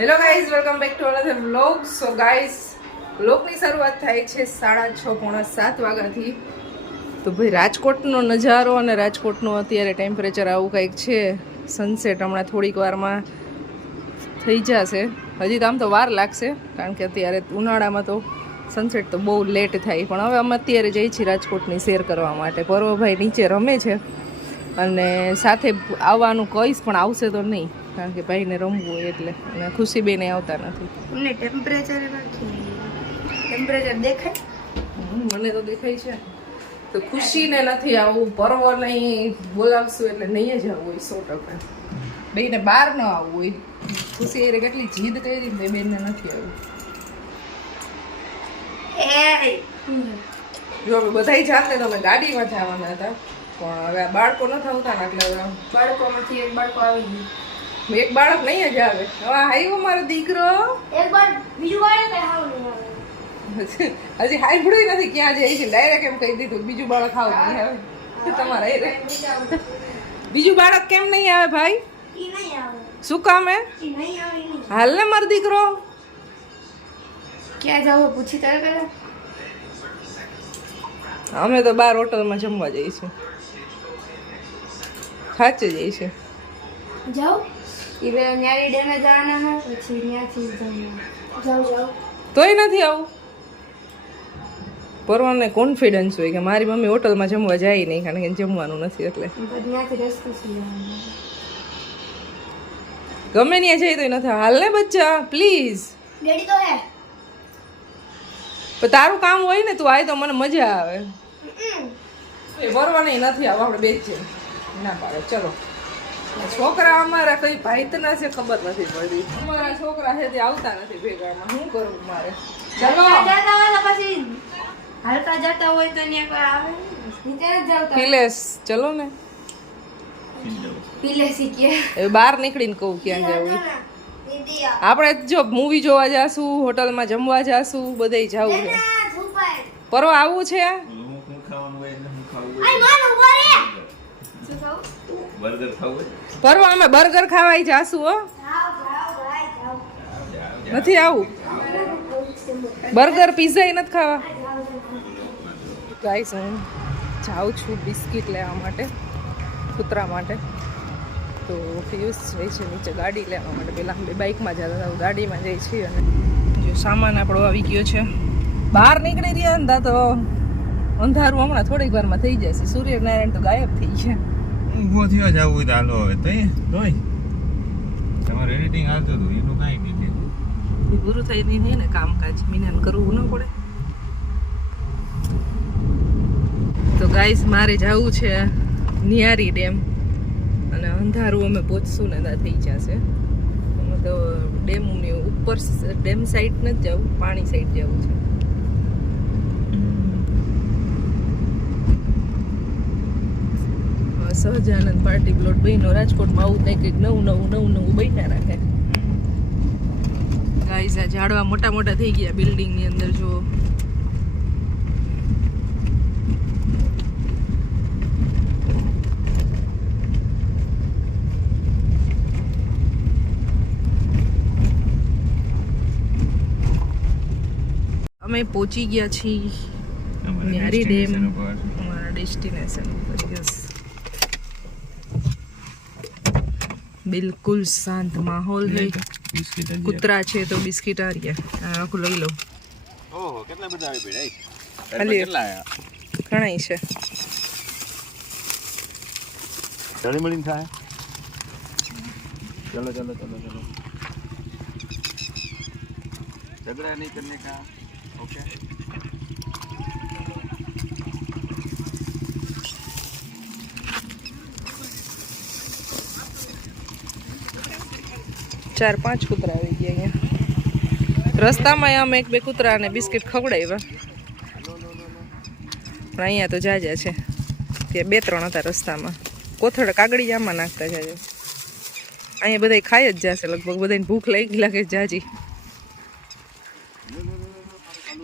Hello guys welcome back to another vlog so guys વ્લોગની શરૂઆત થાય છે સાડા છ પોણા સાત વાગ્યાથી. તો ભાઈ, રાજકોટનો નજારો અને રાજકોટનું અત્યારે ટેમ્પરેચર આવું કંઈક છે. સનસેટ હમણાં થોડીક વારમાં થઈ જશે. હજી તો આમ તો વાર લાગશે, કારણ કે અત્યારે ઉનાળામાં તો સનસેટ તો બહુ લેટ થાય. પણ હવે અમે અત્યારે જઈએ છીએ રાજકોટની શેર કરવા માટે. પર્વભાઈ નીચે રમે છે. અને સાથે આવવાનું કહીશ પણ આવશે તો નહીં. કારણ કે ભાઈને રમવું હોય એટલે. અને ખુશીબેને આવતા નથી. ટેમ્પરેચર ટેમ્પરેચર દેખાય? મને તો દેખાય છે. તો ખુશીને નથી આવવું પર્વ નહીં બોલાવશું એટલે નહીં જ આવવું હોય સો ટકા. બેને બહાર ન આવવું હોય. ખુશી એ કેટલી જીદ કરી બે બેનને નથી આવ્યું એ જો અમે બધાય જાતે તમે ગાડીમાં જવાના હતા. પણ હવે બાળકો નથી આવતા એટલે બાળકોમાંથી એક બાળકો આવી ગયું. એક બાળક નહીં જ આવે. હવે આવ્યો મારો દીકરો. એક બાળ બીજું બાળક હજી હાઈબ્રિડ નથી ક્યાં જાય છે? ડાયરેક્ટ એમ કહી દીધું બીજું બાળક આવ નહીં આવે. તમારે બીજું બાળક કેમ નહીં આવે ભાઈ? શું કામ નહીં હાલ ને મારો દીકરો. ક્યાં જાવ પૂછી તારે પેલા અમે તો બાર હોટલમાં જમવા જઈશું. સાચે છે જાઓ. ઈ બે ન્યારી ડેમે જવાના હા પછી જવાનું. જાઓ જાઓ. તોય નથી આવું. પરવાને કોન્ફિડન્સ હોય કે મારી મમ્મી હોટલમાં જમવા જાય નહીં કારણ કે જમવાનું નથી એટલે. ગમે ત્યાં જઈ તોય નથી હાલ ને બચ્ચા પ્લીઝ તો પણ તારું કામ હોય ને તું આય તો મને મજા આવે. એ વરવાની નથી આવું આપણે બે જ છે ના પાડે. ચલો. છોકરા અમારા કઈ ભાઈતના છે ખબર નથી પડતી અમારા છોકરા છે તે આવતા નથી ભેગામાં. શું કરું મારે? પછી હાલતા જતા હોય તો આવે ચલો ને. બહાર નીકળીને કહું ક્યાં જવું. આપણે જો મૂવી જોવા જાશું હોટલમાં જમવા જાશું બધે જવું છે. પરવા આવવું છે? બર્ગર ખાવું પરવા અમે બર્ગર ખાવાય જાશું, હો. નથી આવું. બર્ગર પીઝા નથી ખાવા. ગાઈસ, હું જાઉં છું બિસ્કિટ લેવા માટે, કૂતરા માટે. તો પિયુષ જાય છે, નીચે ગાડી લેવા માટે. પહેલાં અમે બાઇકમાં જતા હતા ગાડીમાં જઈએ છીએ અને જો સામાન આપણો આવી ગયો છે. બહાર નીકળી રહ્યા ને તા તો અંધારું હમણાં થોડીક વારમાં થઈ જશે. સૂર્યનારાયણ તો ગાયબ થઈ ગયા. ઊભો થયો જવું ચાલો તો હાલો હવે, તઈ? રોય તમારે એડિટિંગ આવતું હતું, એનું કાંઈ એ પૂરું થઈ નહીં ને કામકાજ, મીનાને કરવું ન પડે. તો ગાઈસ મારે જવું છે નિયારી ડેમ. અને અંધારું અમે પહોંચશું ને ત્યાં થઈ જશે. અમે તો ડેમની ઉપર ડેમ સાઈડ નથી જવું, પાણી સાઈડ જવું છે. સહજાનંદ પાર્ટી પ્લોટ બહેનો રાજકોટમાં આવું કંઈક કંઈક નવું નવું નવું નવું બન્યા રાખે. ગાઈઝ આ ઝાડવા મોટા મોટા થઈ ગયા બિલ્ડિંગની અંદર જો અમે પહોંચી ગયા છીએ ન્યારી ડેમ. અમારા ડેસ્ટિનેશન. બિલકુલ શાંત માહોલ છે બિસ્કિટ કૂતરા છે તો બિસ્કિટ આ રહ્યા આખું લઈ લો ઓહો કેટલા બધા આવી ખાલી- કેટલા ઘણાય છે. ચડી મળીને થાય? ચલો ચલો ચલો ચલો. ઝઘડા નહીં કરને કા? ઓકે. ચાર પાંચ કૂતરા આવી ગયા અહીંયા. રસ્તામાં અમે એક બે કૂતરા અને બિસ્કિટ ખવડાવ્યા. પણ અહીંયા તો જાજા છે. ત્યાં બે ત્રણ હતા રસ્તામાં. કોથળ કાગળી આમાં નાખતા જાજો. અહીંયા બધા ખાઈ જ જશે લગભગ. બધાને ભૂખ લાગી લાગે જાજી.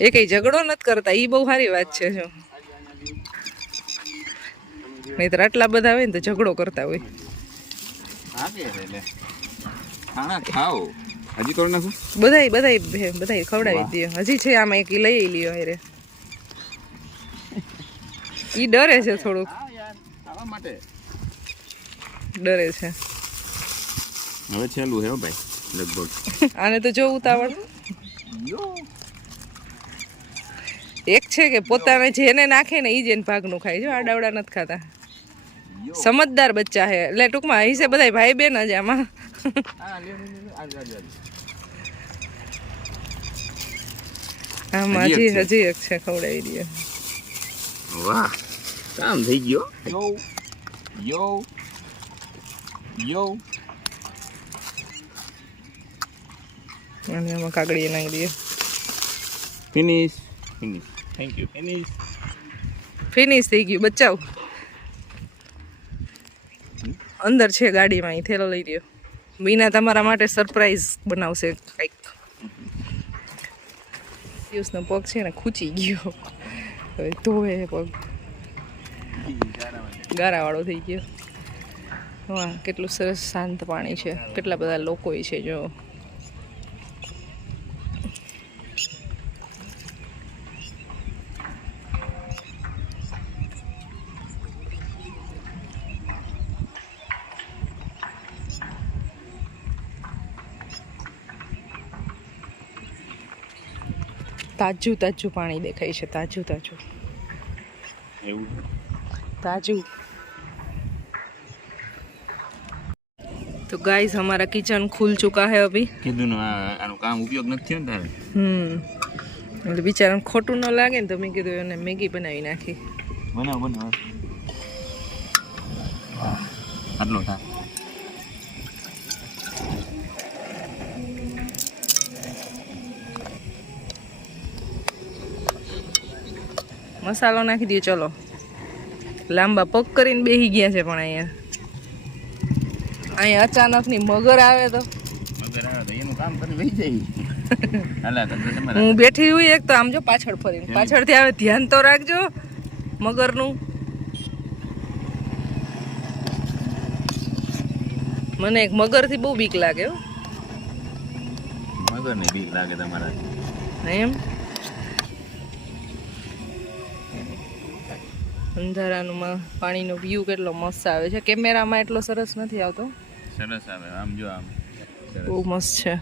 એ કઈ ઝઘડો નથી કરતા. એ બહુ સારી વાત છે જો. નહીતર આટલા બધા હોય ને તો ઝઘડો કરતા હોય. ખાણા ખાઓ. હજી તોડ નાખું? બધાય બધાય બધાય ખવડાવી દે. હજી છે આમાં એક લઈ લ્યો હેરે. ઈ ડરે છે થોડુંક. માટે. ડરે છે. હવે છેલ્લું હે ભાઈ લગભગ. આને તો જો. ઉતાવળ એક છે કે પોતાને જેને નાખે ને ઈ જેને ભાગનું ખાય. છે આડાવડા નથી ખાતા. સમજદાર બચ્ચા હે. એટલે ટૂંકમાં હિસે બધાય ભાઈ બેન જ આમાં. આમાં હજી હજી એક છે. ખવડાવી દે વાહ કામ થઈ ગયો. યો યો યો અને આમાં કાગડી નાખી દઈએ. Finish finish thank you finish finish થઈ ગયું. બચાવ. અંદર છે ગાડીમાં અહીં થેલો લઈ રહ્યો મીના તમારા માટે સરપ્રાઈઝ બનાવશે કંઈક. પિયુષનો પગ છે ને ખૂચી ગયો. હવે ધોવે પગ ગારાવાળો થઈ ગયો. વાહ, કેટલું સરસ શાંત પાણી છે. કેટલા બધા લોકો છે, જો. તાજું તાજું પાણી દેખાય છે તાજું તાજું એવું તાજું तो गाइस हमारा किचन खुल चुका है अभी કીધું ને આ- આનું કામ ઉપયોગ નથી થયો ને તારે હમ એટલે બિચારાને ખોટું ન લાગે ને તો મેં કીધું એને મેગી બનાવી નાખી બનાવ બનાવ આટલો થા મસાલો નાખી દઈએ ચલો. લાંબા પગ કરીને બેસી ગયા છે પણ અહીંયા. અહીંયા અચાનકની મગર આવે તો. મગર આવે તો હું બેઠી હું એક તો આમ જો પાછળ ફરીને. પાછળથી આવે ધ્યાન તો રાખજો મગરનું. મને એક મગરથી બહુ બીક લાગે મગરની મગર બીક લાગે તમારા. એમ? અંધારાનું માં પાણીનો વ્યૂ કેટલો મસ્ત આવે છે. કેમેરામાં એટલો સરસ નથી આવતો. સરસ આવે આમ જો આમ. બહુ મસ્ત છે.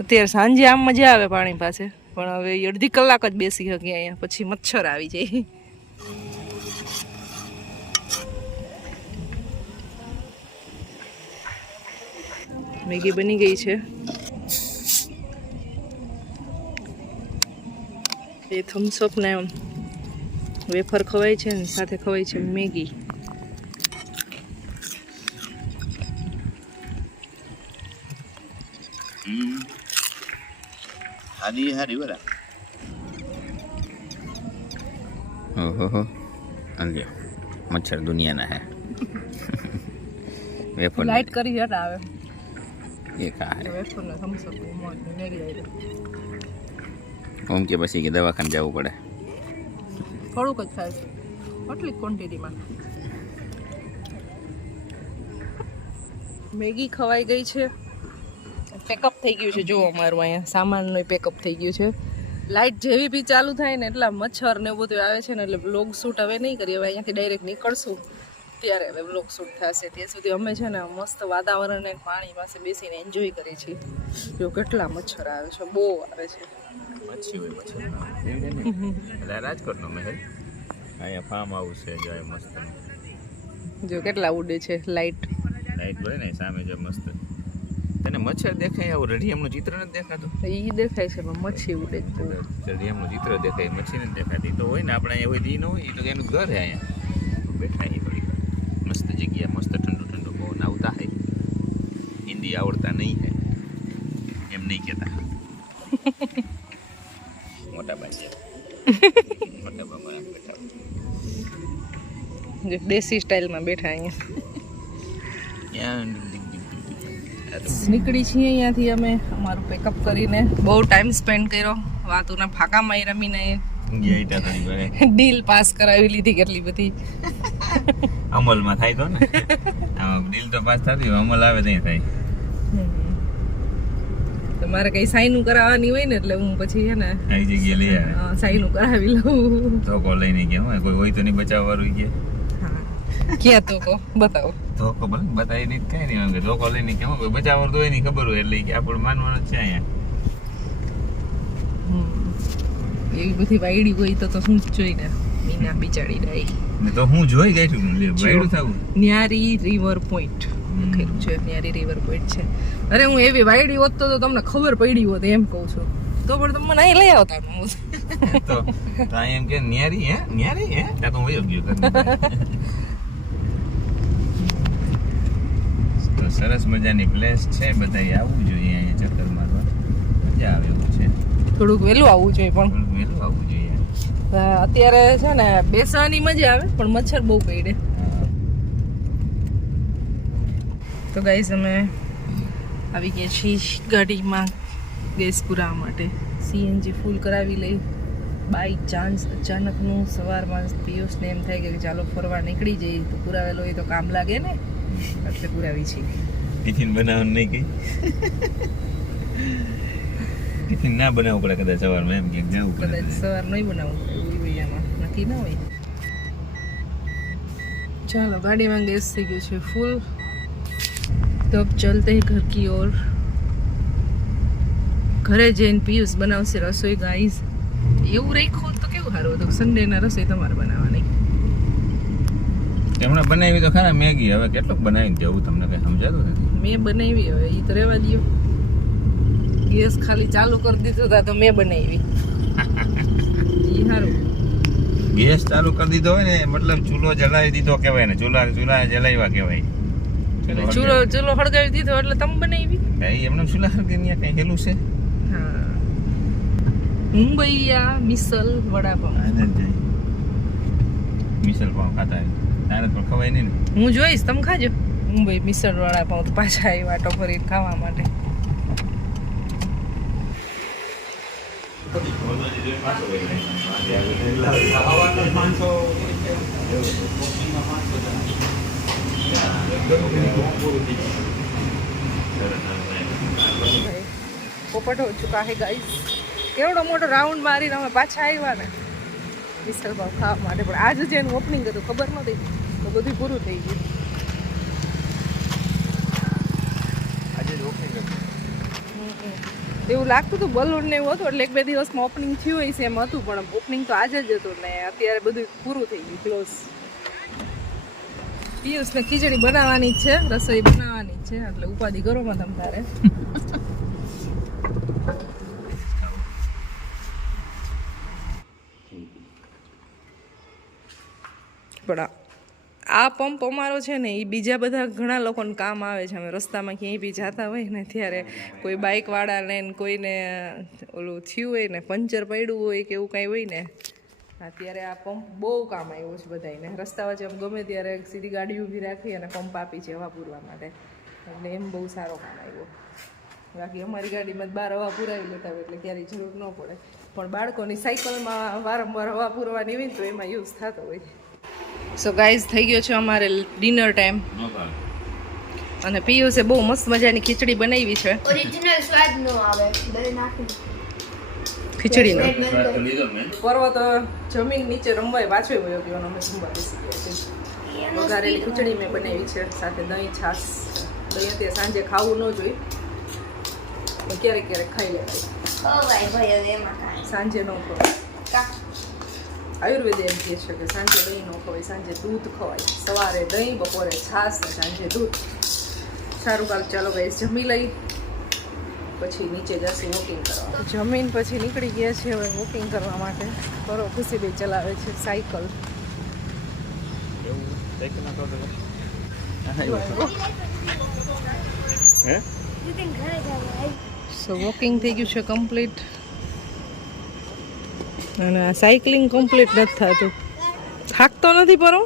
અત્યારે સાંજે આમ મજા આવે પાણી પાસે પણ હવે અડધી કલાક જ બેસી શકીએ અહીંયા પછી મચ્છર આવી જાય. મેગી બની ગઈ છે. એ થમ્સઅપ ને વેફર ખવાય છે ને સાથે ખવાય છે મેગી. હારી હારી બરા ઓહો અંલ્યો મચ્છર દુનિયાના હે. વેફર લાઈટ કરી હટ આવે એક આ હે. વેફર ને થમ્સઅપ મેગી આવી. ઓમ કે પછી કે દવાખાને જવું પડે. થોડુંક જ થાય છે. આટલી ક્વોન્ટિટીમાં મેગી ખવાઈ ગઈ છે. પેકઅપ થઈ ગયું છે. જો અમારું અહીંયા સામાનનું પેકઅપ થઈ ગયું છે. લાઇટ જેવી બી ચાલુ થાય ને એટલા મચ્છર ને એવું બધું આવે છે ને એટલે બ્લોગ શૂટ હવે નહીં કરીએ. હવે અહીંયાથી ડાયરેક્ટ નીકળશું. ત્યારે હવે બ્લોગ શૂટ થશે. ત્યાં સુધી અમે છે ને મસ્ત વાતાવરણ અને પાણી પાસે બેસીને એન્જોય કરીએ છીએ. જો કેટલા મચ્છર આવે છે. બહુ આવે છે. મચ્છી હોય મચ્છર એટલે રાજકોટનો મહેલ. અહીંયા ફાર્મ હાઉસ છે જો મસ્ત જો કેટલા ઉડે છે લાઇટ લાઈટ ભરે ને સામે જો મસ્ત. તને મચ્છર દેખાય આવું રઢિયામનું ચિત્ર નથી દેખાતું? એ દેખાય છે પણ મચ્છી ઉડે. રઢિયામનું ચિત્ર દેખાય મચ્છી નથી દેખાતી. તો હોય ને આપણે અહીંયા હોય તો ઈ ન હોય તો એનું ઘર છે અહીંયા. બેઠા અહીં થોડીક મસ્ત જગ્યા મસ્ત ઠંડુ ઠંડુ પવન આવતા હે. હિન્દી આવડતા નહીં હે. એમ નહીં કહેતા. દેશી સ્ટાઇલમાં બેઠા અહીંયા. નીકળી છીએ અહીંયાથી અમે. અમારું પેકઅપ કરીને બહુ ટાઈમ સ્પેન્ડ કર્યો. વાતોના ફાંકામાં રમીને. ડીલ પાસ કરાવી લીધી કેટલી બધી. અમલમાં થાય તો ને? ડીલ તો પાસ થતી અમલ આવે નહીં થાય. મારે કઈ સાઈનું કરાવવાની હોય ને એટલે હું પછી છે ને આ જગ્યાએ લઈ આવે? સાઈનું કરાવી લઉં. ધોકો લઈને ગયા હોય? કોઈ હોય તો નહીં બચાવવા વાળું કે ક્યાં તો કહો બતાવો. ધોકો ભલે બતાવી નહીં કઈ નહીં એમ કે ધોકો લઈને કેમ કોઈ બચાવવા તો એ નહીં ખબર હોય. એટલે કે આપણે માનવાનું છે અહીંયા. હમ. એવી બધી વાયડી હોય તો તો શું જ જોઈને મીના બિચારી રહી. ને તો હું જોઈ ગઈ છું વાયડું થાવું. ન્યારી રિવર પોઈન્ટ. લખેલું છે ન્યારી રિવર પોઈન્ટ છે. અરે હું એવી વાયડી હોત તો તમને ખબર પડી હોત એમ કહું છું. તો પણ તમે મને અહીં લઈ આવતા તો તો એમ કે ન્યારી હે? ન્યારી હે? ત્યાં તો હું વયો ગયો તો સરસ મજાની પ્લેસ છે બધાય આવવું જોઈએ અહીંયા ચક્કર મારવા. મજા આવે એવું છે. થોડુંક વહેલું આવવું જોઈએ પણ. થોડુંક વહેલું આવવું જોઈએ. અત્યારે છે ને બેસવાની મજા આવે પણ મચ્છર બહુ પડે. તો ગાઈસ અમે આવી ગયા છીએ ગાડીમાં ગેસ પૂરા માટે. સીએનજી ફૂલ કરાવી લઈ. બાય ચાન્સ અચાનકનું સવારમાં પિયુષને એમ થાય કે ચાલો ફરવા નીકળી જઈએ. તો પુરાવેલો હોય તો કામ લાગે ને? એટલે પુરાવી છે. ટિફિન બનાવવાનું નહીં કઈ ટિફિન ના બનાવવું પડે કદાચ સવારમાં એમ કે જવું કદાચ સવાર નહીં બનાવવું એવું એમાં. નક્કી ના હોય. ચાલો ગાડીમાં ગેસ થઈ ગયો છે ફૂલ તો અબ ચલતે हैं घर की ओर ઘરે જઈને પિયુષ બનાવશે રસોઈ ગાઈઝ એવું રાખ્યું હોત તો કેવું સારું હતું સન્ડેના રસોઈ તમારે બનાવવાની હમણાં બનાવી તો ખરા મેગી હવે કેટલુંક બનાવીને જવું તમને કઈ સમજાતું નથી મેં બનાવી હવે એ તો રહેવા દો ગેસ ખાલી ચાલુ કરી દીધો હતા તો મેં બનાવી એ સારું ગેસ ચાલુ કરી દીધો હોય ને મતલબ ચૂલો જલાવી દીધો કહેવાય ને ચૂલા ચૂલા જલાવ્યા કહેવાય ચૂલો ચૂલો હળગાવી દીધો એટલે તમ બનાવી? કઈ એમને ચૂલા ત્યાં કઈ હેલું છે? હા. મુંબઈયા મિસલ વડાપાવ મિસલ પાવ ખાતા હોય. તારે પણ ખવાય નહીં ને. હું જોઈશ તમે ખાજો. મુંબઈ મિસળ વડાપાઉં તો પાછા આવ્યા વાટો ફરીને ખાવા માટે. પોપટ હો ચુકા હે ગાઈસ કેવડો મોટો રાઉન્ડ મારીને અમે પાછા આવ્યા ને. મિસળ પાવ ખાવા માટે. પણ આજે જ એનું ઓપનિંગ હતું ખબર નહોતી. તો બધું પૂરું થઈ ગયું. એવું લાગતું હતું બલૂન ને એવું હતું એટલે એક બે દિવસમાં ઓપનિંગ થયું હશે એમ હતું પણ ઓપનિંગ તો આજે જ હતું ને. અત્યારે બધું પૂરું થઈ ગયું ક્લોઝ પિયુષને ખીચડી બનાવવાની છે, રસોઈ બનાવવાની છે, એટલે ઉપાધિ કરો માં તમ તારે. પણ આ પંપ અમારો છે ને એ બીજા બધા ઘણા લોકોને કામ આવે છે. અમે રસ્તામાં ક્યાંય બી જતા હોય ને, ત્યારે કોઈ બાઇકવાળાને કોઈને ઓલું થયું હોય ને, પંચર પડ્યું હોય કે એવું કાંઈ હોય ને હા ત્યારે આ પંપ બહુ કામ આવ્યો છે બધાને રસ્તા વચ્ચે આમ ગમે ત્યારે સીધી ગાડી ઊભી રાખી અને પંપ આપી છે હવા પૂરવા માટે. એટલે એમ બહુ સારો કામ આવ્યો. બાકી અમારી ગાડીમાં જ બાર હવા પુરાવી લેતા હોય એટલે ક્યારેય જરૂર ન પડે. પણ બાળકોની સાયકલમાં વારંવાર હવા પૂરવાની હોય ને તો એમાં યુઝ થતો હોય. સો ગાઈઝ થઈ ગયો છે અમારે ડિનર ટાઈમ. અને પીયુસે બહુ મસ્ત મજાની ખીચડી બનાવી છે. ઓરિજિનલ સ્વાદ નો આવે. ખીચડીનો. પર્વત જમીન નીચે રમવાય પાછો વયો ગયો અમે જમવા બેસી ગયા છે વઘારેલી ખીચડી મેં બનાવી છે, સાથે દહીં, છાશ, દહીં અત્યારે સાંજે ખાવું ન જોઈએ. ક્યારેક ક્યારેક ખાઈ લેવાય. ભાઈ સાંજે ન ખવાય. આયુર્વેદ એમ કહે છે કે સાંજે દહીં ન ખવાય, સાંજે દૂધ ખવાય. સવારે દહીં, બપોરે છાશ ને સાંજે દૂધ. સારું, કાલ ચાલો ગાઈસ જમી લઈ. પછી નીચે જશે વોકિંગ કરવા. જમીન પછી નીકળી ગયા છે હવે વોકિંગ કરવા માટે. કરો ખુશીબેન ચલાવે છે સાયકલ હે સો વોકિંગ થઈ ગયું છે કમ્પ્લીટ અને આ સાયકલિંગ કમ્પ્લીટ નથી થતું. થાકતો નથી પરો?